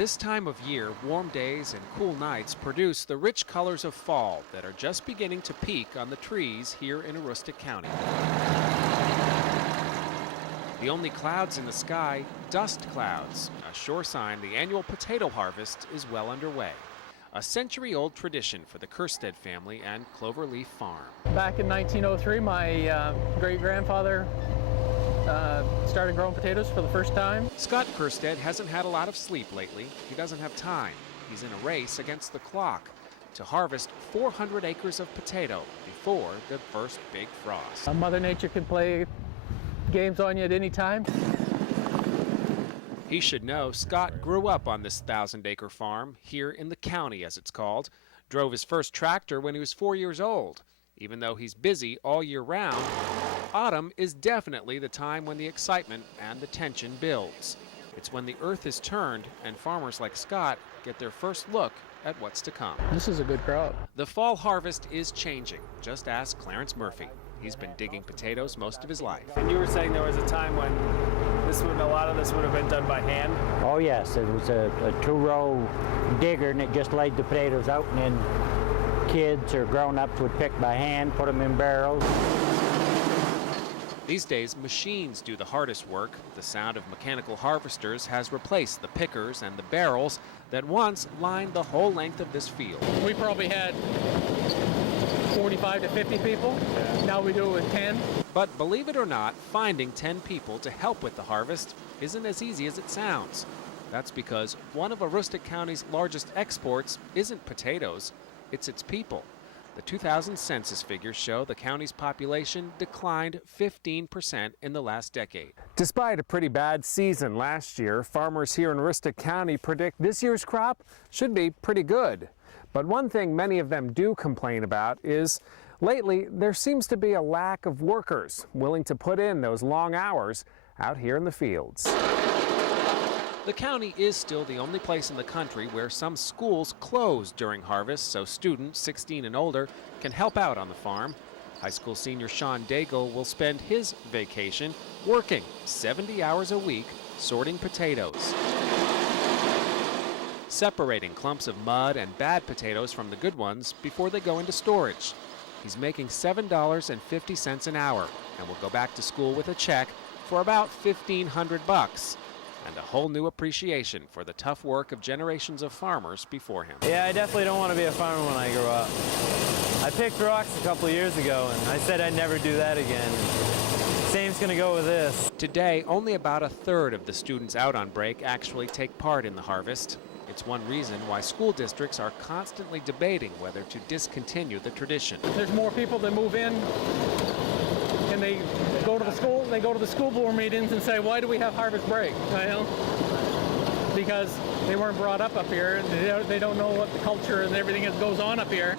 This time of year, warm days and cool nights produce the rich colors of fall that are just beginning to peak on the trees here in Aroostook County. The only clouds in the sky, dust clouds, a sure sign the annual potato harvest is well underway. A century-old tradition for the Kerstead family and Cloverleaf Farm. Back in 1903, my great-grandfather started growing potatoes for the first time. Scott Kerstead hasn't had a lot of sleep lately. He doesn't have time. He's in a race against the clock to harvest 400 acres of potato before the first big frost. Mother Nature can play games on you at any time. He should know Scott grew up on this 1,000-acre farm here in the county, as it's called. Drove his first tractor when he was 4 years old. Even though he's busy all year round, autumn is definitely the time when the excitement and the tension builds. It's when the earth is turned and farmers like Scott get their first look at what's to come. This is a good crop. The fall harvest is changing. Just ask Clarence Murphy. He's been digging potatoes most of his life. And you were saying there was a time when a lot of this would have been done by hand? Oh yes, it was a two-row digger, and it just laid the potatoes out, and then kids or grown-ups would pick by hand, put them in barrels. These days, machines do the hardest work. The sound of mechanical harvesters has replaced the pickers and the barrels that once lined the whole length of this field. We probably had 45 to 50 people. Now we do it with 10. But believe it or not, finding 10 people to help with the harvest isn't as easy as it sounds. That's because one of Aroostook County's largest exports isn't potatoes, it's its people. The 2000 census figures show the county's population declined 15% in the last decade. Despite a pretty bad season last year, farmers here in Aroostook County predict this year's crop should be pretty good. But one thing many of them do complain about is lately there seems to be a lack of workers willing to put in those long hours out here in the fields. The county is still the only place in the country where some schools close during harvest so students 16 and older can help out on the farm. High school senior Sean Daigle will spend his vacation working 70 hours a week sorting potatoes, separating clumps of mud and bad potatoes from the good ones before they go into storage. He's making $7.50 an hour and will go back to school with a check for about $1,500 and a whole new appreciation for the tough work of generations of farmers before him. Yeah, I definitely don't want to be a farmer when I grow up. I picked rocks a couple of years ago and I said I'd never do that again. Same's gonna go with this. Today, only about a third of the students out on break actually take part in the harvest. It's one reason why school districts are constantly debating whether to discontinue the tradition. There's more people that move in and they go to the school board meetings and say, why do we have harvest break? You know? Because they weren't brought up here and they don't know what the culture and everything that goes on up here.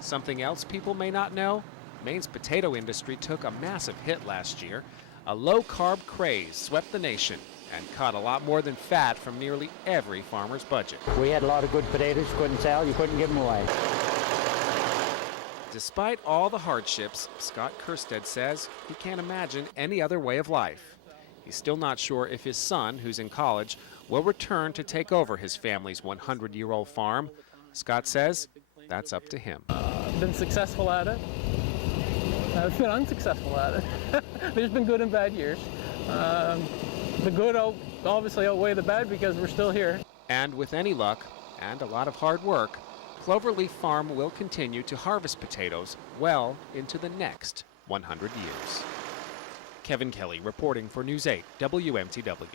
Something else people may not know? Maine's potato industry took a massive hit last year. A low-carb craze swept the nation and caught a lot more than fat from nearly every farmer's budget. We had a lot of good potatoes you couldn't sell, you couldn't give them away. Despite all the hardships, Scott Kerstead says he can't imagine any other way of life. He's still not sure if his son, who's in college, will return to take over his family's 100-year-old farm. Scott says that's up to him. I've been successful at it. I've been unsuccessful at it. There's been good and bad years. The good obviously outweigh the bad because we're still here. And with any luck and a lot of hard work, Cloverleaf Farm will continue to harvest potatoes well into the next 100 years. Kevin Kelly reporting for News 8 WMTW.